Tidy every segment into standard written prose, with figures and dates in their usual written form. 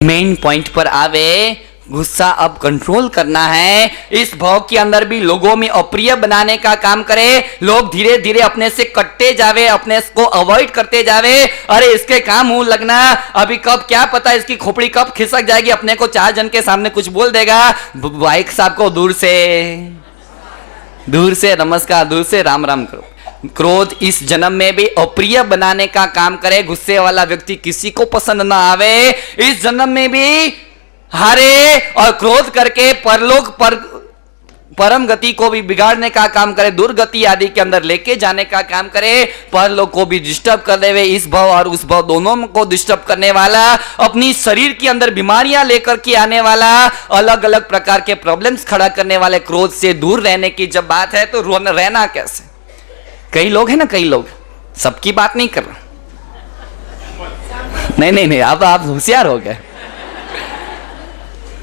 Main point पर आवे। गुस्सा अब कंट्रोल करना है। इस भाव के अंदर भी लोगों में अप्रिय बनाने का काम करे। लोग धीरे धीरे अपने से कटते जावे, अपने को अवॉइड करते जावे। अरे इसके काम मुंह लगना, अभी कब क्या पता इसकी खोपड़ी कब खिसक जाएगी, अपने को 4 जन के सामने कुछ बोल देगा। बाइक साहब को दूर से नमस्कार, दूर से राम राम करो। क्रोध इस जन्म में भी अप्रिय बनाने का काम करे। गुस्से वाला व्यक्ति किसी को पसंद ना आवे। इस जन्म में भी हारे और क्रोध करके परम गति को भी बिगाड़ने का काम करे, दुर्गति आदि के अंदर लेके जाने का काम करे, परलोक को भी डिस्टर्ब कर देवे। इस भाव और उस भाव दोनों को डिस्टर्ब करने वाला, अपनी शरीर के अंदर बीमारियां लेकर के आने वाला, अलग अलग प्रकार के प्रॉब्लम्स खड़ा करने वाले क्रोध से दूर रहने की जब बात है तो रहना कैसे। कई लोग हैं ना, कई लोग, सबकी बात नहीं कर रहा, नहीं, अब आप होशियार हो गए।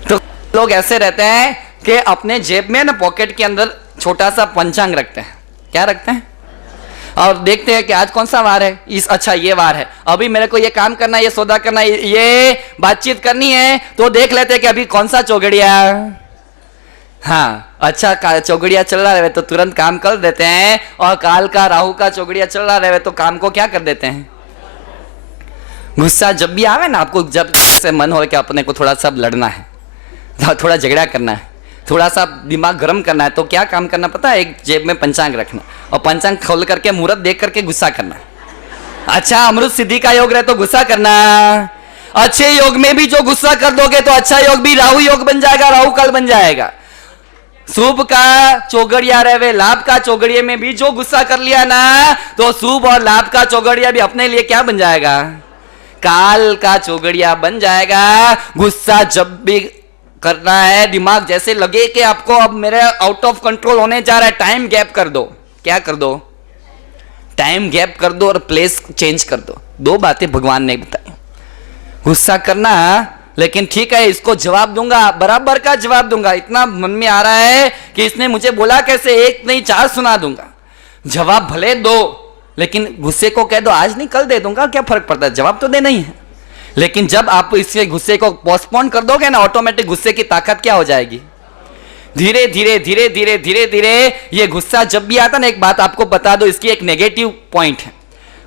तो लोग ऐसे रहते हैं कि अपने जेब में ना पॉकेट के अंदर छोटा सा पंचांग रखते हैं। क्या रखते हैं? और देखते हैं कि आज कौन सा वार है, अच्छा ये वार है, अभी मेरे को ये काम करना है, ये सौदा करना है, ये बातचीत करनी है, तो देख लेते हैं कि अभी कौन सा चौगड़िया। हाँ, अच्छा चौगड़िया चल रहा रहे तो तुरंत काम कर देते हैं, और काल का राहु का चौगड़िया चल रहा रहे तो काम को क्या कर देते हैं। गुस्सा जब भी आवे ना आपको, जब से मन हो कि अपने को थोड़ा सा लड़ना है, थोड़ा झगड़ा करना है, थोड़ा सा दिमाग गर्म करना है, तो क्या काम करना पता है? एक जेब में पंचांग रखना और पंचांग खोल करके मुहूर्त देख करके गुस्सा करना। अच्छा अमृत सिद्धि का योग रहे तो गुस्सा करना। अच्छे योग में भी जो गुस्सा कर दोगे तो अच्छा योग भी राहु योग बन जाएगा, राहु काल बन जाएगा। शुभ का चौगड़िया रहे, लाभ का चौगड़िया में भी जो गुस्सा कर लिया ना, तो शुभ और लाभ का चौगड़िया भी अपने लिए क्या बन जाएगा? काल का चौगड़िया बन जाएगा। गुस्सा जब भी करना है, दिमाग जैसे लगे कि आपको अब मेरे आउट ऑफ कंट्रोल होने जा रहा है, टाइम गैप कर दो। क्या कर दो? टाइम गैप कर दो और प्लेस चेंज कर दो। 2 बातें भगवान ने बताई। गुस्सा करना, लेकिन ठीक है इसको जवाब दूंगा, बराबर का जवाब दूंगा, इतना मन में आ रहा है कि इसने मुझे बोला कैसे, 1 नहीं 4 सुना दूंगा। जवाब भले दो, लेकिन गुस्से को कह दो आज नहीं कल दे दूंगा, क्या फर्क पड़ता है, जवाब तो देना ही है। लेकिन जब आप इसके गुस्से को पोस्टपोन कर दोगे ना, ऑटोमेटिक गुस्से की ताकत क्या हो जाएगी? धीरे धीरे धीरे धीरे धीरे धीरे ये गुस्सा जब भी आता ना, एक बात आपको बता दो, इसकी एक नेगेटिव पॉइंट है।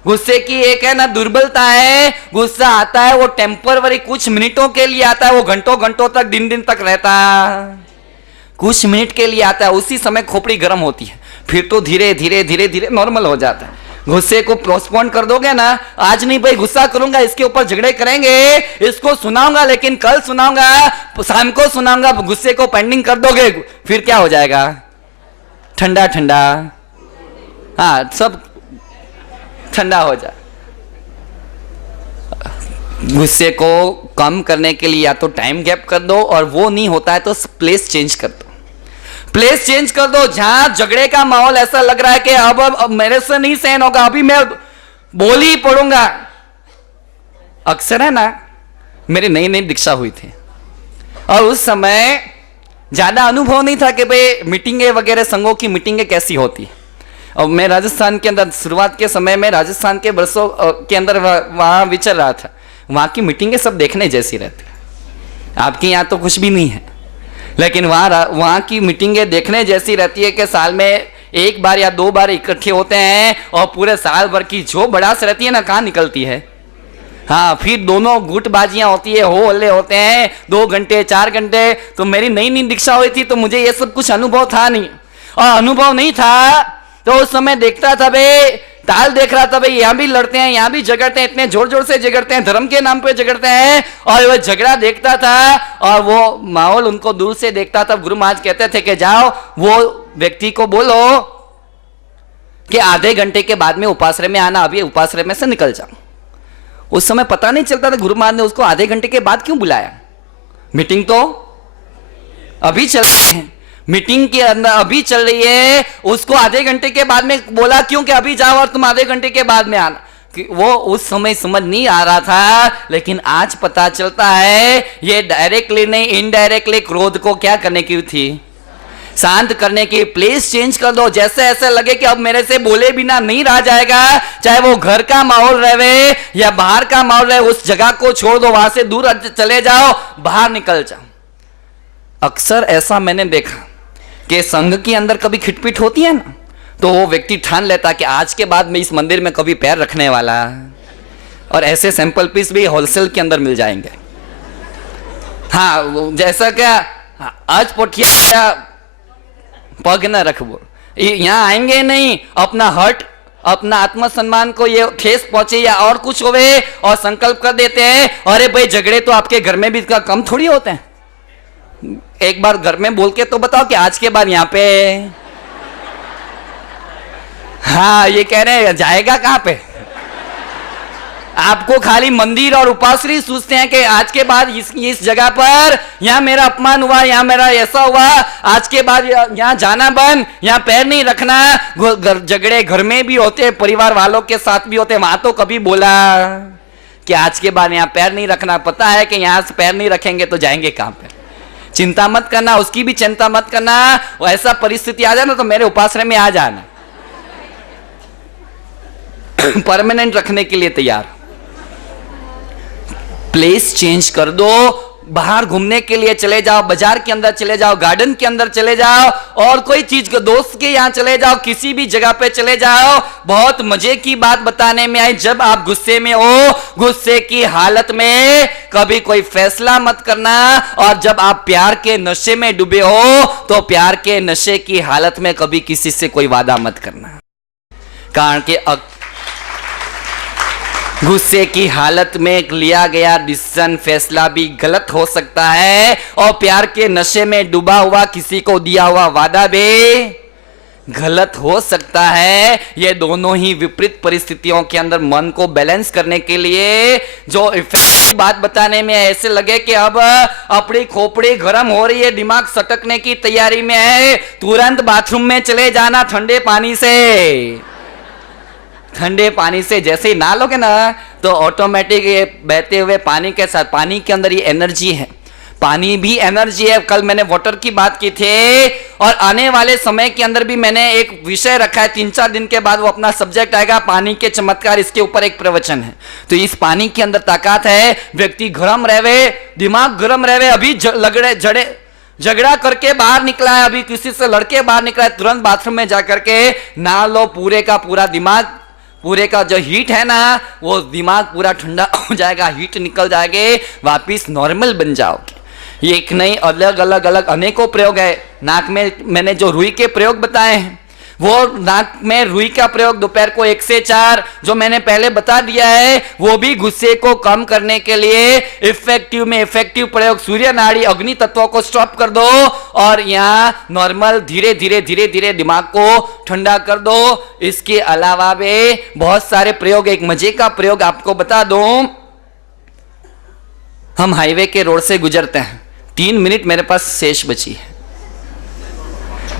गुस्से की एक है ना दुर्बलता है, गुस्सा आता है वो टेम्पररी, कुछ मिनटों के लिए आता है, वो घंटों घंटों तक दिन दिन तक रहता है, कुछ मिनट के लिए आता है, उसी समय खोपड़ी गर्म होती है, फिर तो धीरे धीरे धीरे धीरे नॉर्मल हो जाता है। गुस्से को पोस्टपोन कर दोगे ना, आज नहीं भाई गुस्सा करूंगा, इसके ऊपर झगड़े करेंगे, इसको सुनाऊंगा लेकिन कल सुनाऊंगा, शाम को सुनाऊंगा, गुस्से को पेंडिंग कर दोगे, फिर क्या हो जाएगा? ठंडा ठंडा, हाँ सब ठंडा हो जाए। गुस्से को कम करने के लिए या तो टाइम गैप कर दो, और वो नहीं होता है तो प्लेस चेंज कर दो। प्लेस चेंज कर दो, जहां झगड़े का माहौल ऐसा लग रहा है कि अब मेरे से नहीं सहन होगा, अभी मैं बोल ही पड़ूंगा। अक्सर है ना, मेरी नई नई दीक्षा हुई थी और उस समय ज्यादा अनुभव नहीं था कि भाई मीटिंगें वगैरह, संघों की मीटिंगें कैसी होती है। और मैं राजस्थान के अंदर शुरुआत के समय में, राजस्थान के वर्षों के अंदर वहां विचर रहा था। वहां की मीटिंगें सब देखने जैसी रहती है, आपके यहाँ तो कुछ भी नहीं है, लेकिन वहाँ की मीटिंगें देखने जैसी रहती है कि साल में 1 बार या 2 बार इकट्ठे होते हैं, और पूरे साल भर की जो बड़ास रहती है ना, कहाँ निकलती है। हाँ, फिर दोनों गुटबाजियां होती है, हो हल्ले होते हैं 2 घंटे 4 घंटे। तो मेरी नई नई दीक्षा हुई थी, तो मुझे ये सब कुछ अनुभव था नहीं, और अनुभव नहीं था तो उस समय देखता था भाई, ताल देख रहा था भाई, यहाँ भी लड़ते हैं, यहाँ भी झगड़ते हैं, इतने जोर जोर से झगड़ते हैं, धर्म के नाम पे झगड़ते हैं, और वो झगड़ा देखता था और वो माहौल उनको दूर से देखता था। गुरु महाराज कहते थे कि जाओ वो व्यक्ति को बोलो कि आधे घंटे के बाद में उपाश्रय में आना, अभी उपाश्रय में से निकल जाओ। उस समय पता नहीं चलता था गुरु महाराज ने उसको आधे घंटे के बाद क्यों बुलाया, मीटिंग तो अभी चल रही है, मीटिंग के अंदर अभी चल रही है, उसको आधे घंटे के बाद में बोला क्यों कि अभी जाओ और तुम आधे घंटे के बाद में आना। कि वो उस समय समझ नहीं आ रहा था, लेकिन आज पता चलता है ये डायरेक्टली नहीं इनडायरेक्टली क्रोध को क्या करने की थी, शांत करने की प्लेस चेंज कर दो। जैसे ऐसे लगे कि अब मेरे से बोले बिना नहीं रहा जाएगा, चाहे वो घर का माहौल रहे या बाहर का माहौल रहे, उस जगह को छोड़ दो, वहां से दूर चले जाओ, बाहर निकल जाओ। अक्सर ऐसा मैंने देखा कि संघ के अंदर कभी खिटपिट होती है ना, तो वो व्यक्ति ठान लेता कि आज के बाद मैं इस मंदिर में कभी पैर रखने वाला, और ऐसे सैंपल पीस भी होलसेल के अंदर मिल जाएंगे। हाँ, जैसा क्या आज पोठिया पग न रखबो, यहाँ आएंगे नहीं, अपना हट, अपना आत्मसम्मान को ये ठेस पहुंचे या और कुछ होवे और संकल्प कर देते हैं, अरे भाई झगड़े तो आपके घर में भी कम थोड़ी होते हैं। एक बार घर में बोल के तो बताओ कि आज के बाद यहाँ पे, हाँ ये कह रहे हैं जाएगा कहां पे। आपको खाली मंदिर और उपासरी सोचते हैं कि आज के बाद इस जगह पर यहाँ मेरा अपमान हुआ, यहाँ मेरा ऐसा हुआ, आज के बाद यहाँ जाना बंद, यहाँ पैर नहीं रखना। झगड़े घर में भी होते, परिवार वालों के साथ भी होते। वहां तो कभी बोला कि आज के बाद यहाँ पैर नहीं रखना, पता है कि यहाँ से पैर नहीं रखेंगे तो जाएंगे कहां पे। चिंता मत करना, उसकी भी चिंता मत करना, ऐसा परिस्थिति आ जाए ना तो मेरे उपासना में आ जाना। परमानेंट रखने के लिए तैयार। प्लेस चेंज कर दो, बाहर घूमने के लिए चले जाओ, बाजार के अंदर चले जाओ, गार्डन के अंदर चले जाओ, और कोई चीज को दोस्त के यहां चले जाओ, किसी भी जगह पे चले जाओ। बहुत मजे की बात बताने में आई, जब आप गुस्से में हो, गुस्से की हालत में कभी कोई फैसला मत करना, और जब आप प्यार के नशे में डूबे हो तो प्यार के नशे की हालत में कभी किसी से कोई वादा मत करना। कारण कि गुस्से की हालत में लिया गया डिसीजन, फैसला भी गलत हो सकता है, और प्यार के नशे में डूबा हुआ किसी को दिया हुआ वादा भी गलत हो सकता है। ये दोनों ही विपरीत परिस्थितियों के अंदर मन को बैलेंस करने के लिए जो इफेक्टिव बात बताने में ऐसे लगे कि अब अपनी खोपड़ी गर्म हो रही है, दिमाग सटकने की तैयारी में है, तुरंत बाथरूम में चले जाना ठंडे पानी से। ठंडे पानी से जैसे ही नहा लोगे ना तो ऑटोमेटिक ये बहते हुए पानी के साथ, पानी के अंदर ये एनर्जी है, पानी भी एनर्जी है। कल मैंने वाटर की बात की थी, और आने वाले समय के अंदर भी मैंने एक विषय रखा है, 3-4 दिन के बाद वो अपना सब्जेक्ट आएगा, पानी के चमत्कार, इसके ऊपर एक प्रवचन है। तो इस पानी के अंदर ताकत है, व्यक्ति गर्म रहे, दिमाग गर्म रहे, अभी झगड़ा करके बाहर निकला है, अभी किसी से लड़के बाहर निकला है, तुरंत बाथरूम में जाकर के नहा लो, पूरे का पूरा दिमाग, पूरे का जो हीट है ना वो दिमाग पूरा ठंडा हो जाएगा, हीट निकल जाएगी, वापिस नॉर्मल बन जाओगे। एक नहीं, अलग अलग अनेकों प्रयोग है। नाक में मैंने जो रुई के प्रयोग बताए हैं, वो नाक में रुई का प्रयोग दोपहर को 1 से 4 जो मैंने पहले बता दिया है, वो भी गुस्से को कम करने के लिए इफेक्टिव में इफेक्टिव प्रयोग। सूर्य नाड़ी, अग्नि तत्वों को स्टॉप कर दो, और यहाँ नॉर्मल धीरे धीरे दिमाग को ठंडा कर दो। इसके अलावा भी बहुत सारे प्रयोग, एक मजे का प्रयोग आपको बता दूं। हम हाईवे के रोड से गुजरते हैं, 3 मिनट मेरे पास शेष बची है,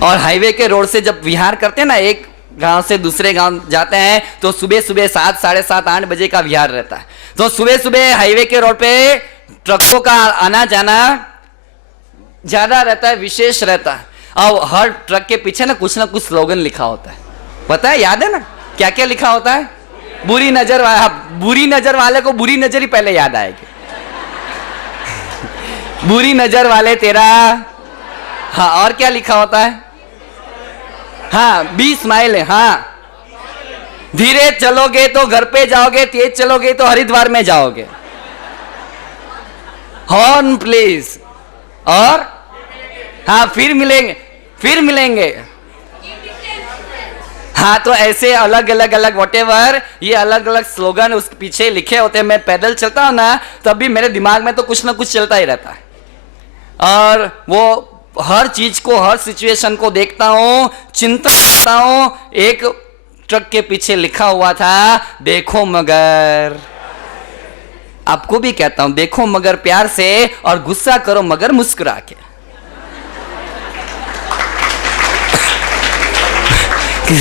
और हाईवे के रोड से जब विहार करते हैं ना, एक गांव से दूसरे गांव जाते हैं, तो सुबह 7, 7:30, 8 बजे का विहार रहता है। तो सुबह हाईवे के रोड पे ट्रकों का आना जाना ज्यादा रहता है, विशेष रहता है, और हर ट्रक के पीछे ना कुछ स्लोगन लिखा होता है। पता है, याद है ना क्या क्या लिखा होता है? बुरी नजर वाले को बुरी नजर ही पहले याद आएगी। बुरी नजर वाले तेरा, हाँ, और क्या लिखा होता है? हाँ, 20 माइल है। हाँ, धीरे चलोगे तो घर पे जाओगे, तेज चलोगे तो हरिद्वार में जाओगे। Horn please. और हाँ, फिर मिलेंगे। हाँ, तो ऐसे अलग अलग व्हाटएवर ये अलग अलग स्लोगन उस पीछे लिखे होते हैं। मैं पैदल चलता हूं ना, तब भी मेरे दिमाग में तो कुछ ना कुछ चलता ही रहता है, और वो हर चीज को, हर सिचुएशन को देखता हूं, चिंता करता हूं। एक ट्रक के पीछे लिखा हुआ था, देखो मगर। आपको भी कहता हूं, देखो मगर प्यार से, और गुस्सा करो मगर मुस्कुरा के।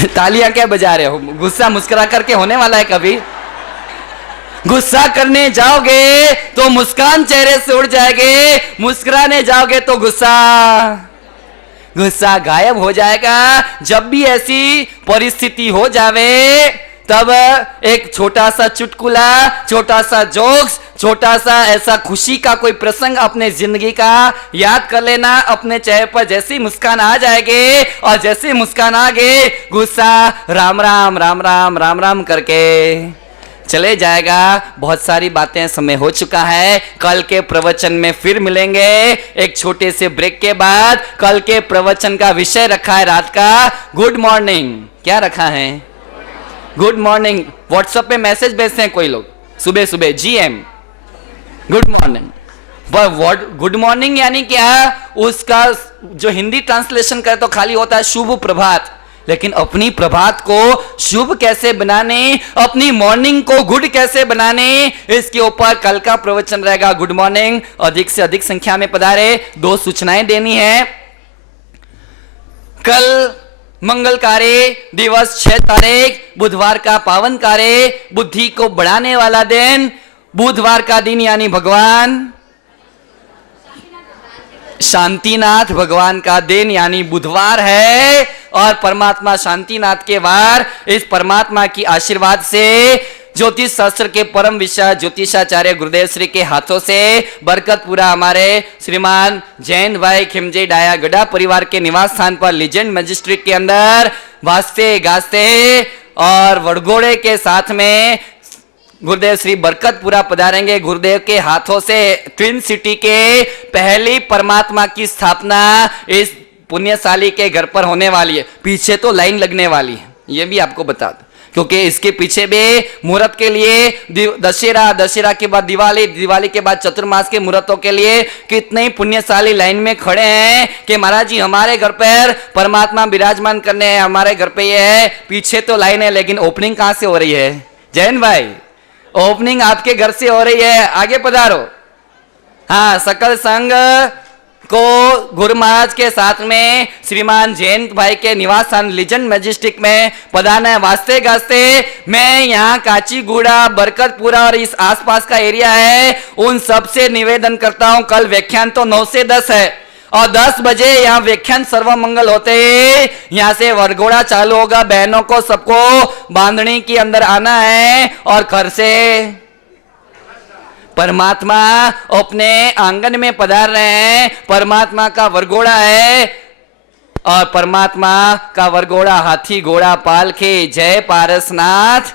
तालियां क्या बजा रहे हो? गुस्सा मुस्कुरा करके होने वाला है कभी? गुस्सा करने जाओगे तो मुस्कान चेहरे से उड़ जाएगी, मुस्कुराने जाओगे तो गुस्सा। गुस्सा गायब हो जाएगा। जब भी ऐसी परिस्थिति हो जावे तब एक छोटा सा चुटकुला, छोटा सा जोक्स, छोटा सा ऐसा खुशी का कोई प्रसंग अपने जिंदगी का याद कर लेना। अपने चेहरे पर जैसी मुस्कान आ जाएगी और जैसी मुस्कान आ गई, गुस्सा राम राम राम राम राम राम करके चले जाएगा। बहुत सारी बातें, समय हो चुका है। कल के प्रवचन में फिर मिलेंगे एक छोटे से ब्रेक के बाद। कल के प्रवचन का विषय रखा है रात का गुड मॉर्निंग। क्या रखा है? Good morning. व्हाट्सएप पे मैसेज भेजते हैं कोई लोग सुबह सुबह, GM good morning. Good morning यानी क्या? उसका जो हिंदी ट्रांसलेशन करे तो खाली होता है शुभ प्रभात, लेकिन अपनी प्रभात को शुभ कैसे बनाने, अपनी मॉर्निंग को गुड कैसे बनाने, इसके ऊपर कल का प्रवचन रहेगा। Good morning. अधिक से अधिक संख्या में पधारे। 2 सूचनाएं देनी है। कल मंगलकारी दिवस 6 तारीख बुधवार का पावन कार्य, बुद्धि को बढ़ाने वाला दिन। बुधवार का दिन यानी भगवान शांतिनाथ भगवान का दिन यानी बुधवार है। और परमात्मा शांतिनाथ के वार इस परमात्मा की आशीर्वाद से ज्योतिष शास्त्र के परम विषय ज्योतिषाचार्य गुरुदेव श्री के हाथों से बरकतपुरा हमारे श्रीमान जैन भाई खिमजे डाया गढ़ा परिवार के निवास स्थान पर लीजेंड मैजिस्ट्रेट के अंदर वास्ते गास्ते और वड़गोड़े के साथ में गुरुदेव श्री बरकतपुरा पधारेंगे। गुरुदेव के हाथों से ट्विन सिटी के पहली परमात्मा की स्थापना इस पुण्यशाली के घर पर होने वाली है। पीछे तो लाइन लगने वाली है, ये भी आपको बता दो, क्योंकि इसके पीछे भी मुहूर्त के लिए दशहरा के बाद दिवाली के बाद चतुर्मास के मुहूर्तों के लिए कितने ही पुण्यशाली लाइन में खड़े हैं कि महाराज जी हमारे घर पर परमात्मा विराजमान करने हैं, हमारे घर पे ये है। पीछे तो लाइन है, लेकिन ओपनिंग कहां से हो रही है? जैन भाई, ओपनिंग आपके घर से हो रही है। आगे पधारो। हाँ, सकल संघ को गुरु महाराज के साथ में श्रीमान जैन भाई के निवास स्थान लीजेंड मैजिस्ट्रिक में पधारना है। वास्ते गास्ते मैं यहाँ काचीगुड़ा, बरकतपुरा और इस आसपास का एरिया है, उन सबसे निवेदन करता हूँ। कल व्याख्यान तो 9 से 10 है और 10 बजे यहाँ व्याख्यान सर्वमंगल होते हैं। यहाँ से वरघोड़ा चालू होगा। बहनों को सबको बांधनी के अंदर आना है और घर से परमात्मा अपने आंगन में पधार रहे हैं। परमात्मा का वरघोड़ा है और परमात्मा का वरघोड़ा हाथी घोड़ा पालके जय पारसनाथ।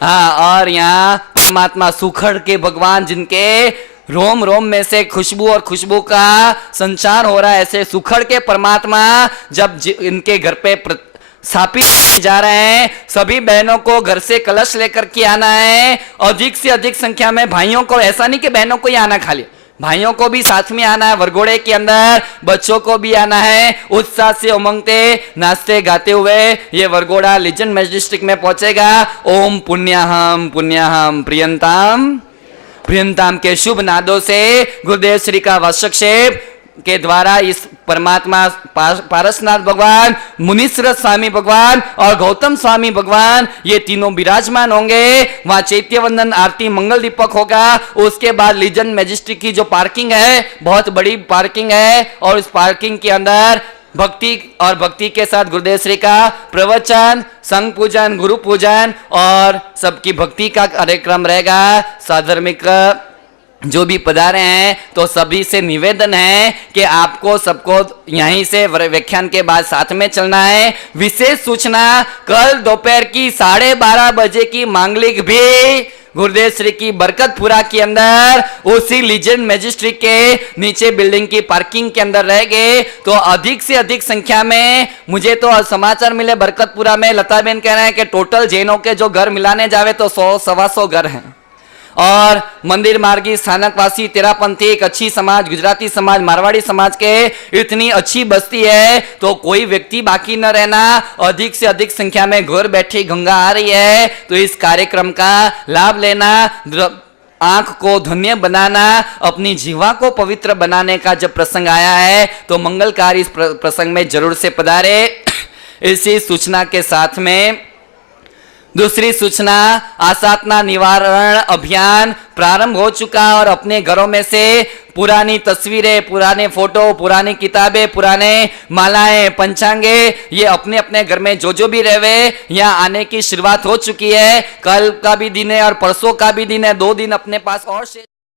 हाँ, और यहाँ परमात्मा सुखड़ के भगवान जिनके रोम रोम में से खुशबू और खुशबू का संचार हो रहा है, ऐसे सुखड़ के परमात्मा जब इनके घर पे स्थापित जा रहे हैं। सभी बहनों को घर से कलश लेकर के आना है। अधिक से अधिक संख्या में भाइयों को, ऐसा नहीं कि बहनों को ही आना, खाली भाइयों को भी साथ में आना है। वरघोड़े के अंदर बच्चों को भी आना है। उत्साह से उमंगते नाचते गाते हुए ये वरघोड़ा लीजेंड मैजिस्ट्रिक में पहुंचेगा। ओम पुण्याहम पुण्याहम प्रियंताम प्रियंताम के शुभ नादों से गुरुदेव श्री का वास्तक्षेप के द्वारा इस परमात्मा पारसनाथ भगवान, मुनीश्वर स्वामी भगवान और गौतम स्वामी भगवान ये तीनों विराजमान होंगे। वहां चैत्यवंदन आरती मंगल दीपक होगा। उसके बाद लीजेंड मैजिस्ट्रिक की जो पार्किंग है, बहुत बड़ी पार्किंग है और उस पार्किंग के अंदर भक्ति के साथ गुरुदेव श्री का प्रवचन, संघ पूजन, गुरु पूजन और सबकी भक्ति का कार्यक्रम रहेगा। साधर्मिक जो भी पधारे हैं तो सभी से निवेदन है कि आपको सबको यहीं से व्याख्यान के बाद साथ में चलना है। विशेष सूचना, कल दोपहर की 12:30 बजे की मांगलिक भी गुरुदेव श्री की बरकतपुरा के अंदर उसी लीजेंड मैजिस्ट्रेट के नीचे बिल्डिंग की पार्किंग के अंदर रहेंगे। तो अधिक से अधिक संख्या में, मुझे तो समाचार मिले बरकतपुरा में लता बहन कह रहे हैं कि टोटल जैनों के जो घर मिलाने जावे तो 100-125 घर हैं और मंदिर मार्गी, स्थानकवासी, तेरापंथी, कच्छी समाज, गुजराती समाज, मारवाड़ी समाज के इतनी अच्छी बस्ती है तो कोई व्यक्ति बाकी न रहना। अधिक से अधिक संख्या में घर बैठी गंगा आ रही है तो इस कार्यक्रम का लाभ लेना, आंख को धन्य बनाना, अपनी जीवा को पवित्र बनाने का जब प्रसंग आया है तो मंगलकारी इस प्रसंग में जरूर से पधारे। इसी सूचना के साथ में दूसरी सूचना, आसातना निवारण अभियान प्रारंभ हो चुका और अपने घरों में से पुरानी तस्वीरें, पुराने फोटो, पुरानी किताबें, पुराने मालाएं, पंचांगे, ये अपने अपने घर में जो भी रहे यहाँ आने की शुरुआत हो चुकी है। कल का भी दिन है और परसों का भी दिन है, 2 दिन अपने पास और